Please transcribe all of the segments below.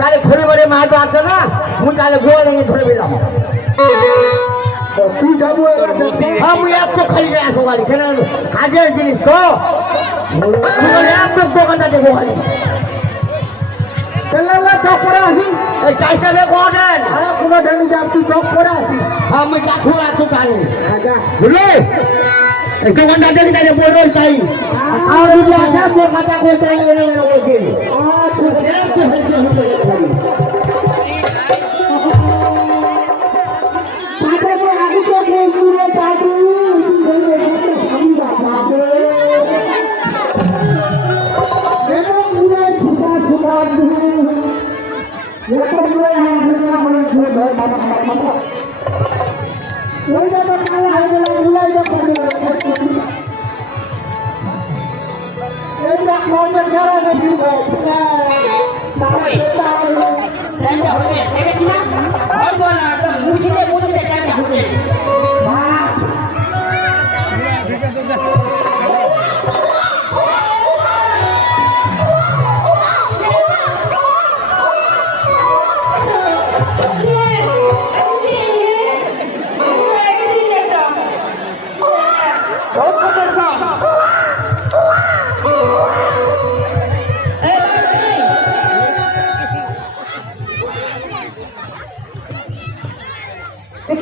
তাহলে ঘুরে ঘুরে মা তো আসে না, মুই তাহলে গোয়া লেগে ধরে পেলাম। তুই যাবো আমি এত খালি যাই আসো গাড়ি কেন, কাজের জিনিস তো এত দোকানটা দেখবো খালি চক করে আসিস। এই চাইছে কটেন কোনো ঢেলে যাব, তুই চক করে আসিস। আমি কাঠু আছো তাহলে যা বুঝলে, এই দোকানটা দেখি তাহলে বলবো তাই আর যদি আসে তোর কথা বলতে বলছি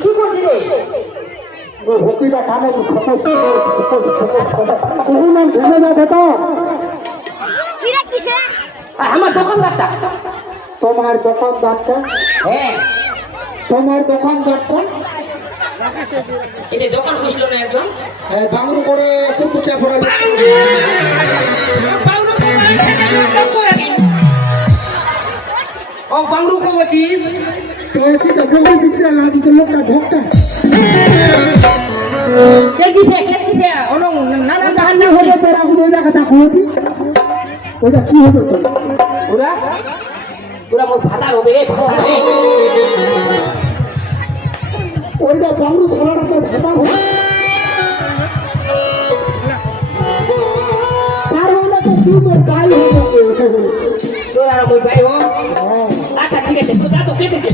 কি করছি রে? ভক্তিটা কানে ভেঙে যাবে তো। আমার দোকানদারটা। তোমার দোকানদারটা? হ্যাঁ, তোমার দোকানদারটা এই যে দোকান বসলো না একজন, বাংলো করে কুকুচা পড়া। ও বাংরু কবছিস? লোকটা ঢোকটা কে দিছে অনং নানা রান্না হলে তোরা ওইটা কথা হতি, ওইটা কি হবে তো? পুরা পুরা মোর ভাতা হবে রে, ভাতা রে। ওইটা বাংলো ছাড়াটা তোর ভাতা হবে। তার মানে তো তুই তোর গায়ে হবে। তোর আর মোর ভাই হো। আচ্ছা ঠিক আছে, তো যা তো কেটে দে।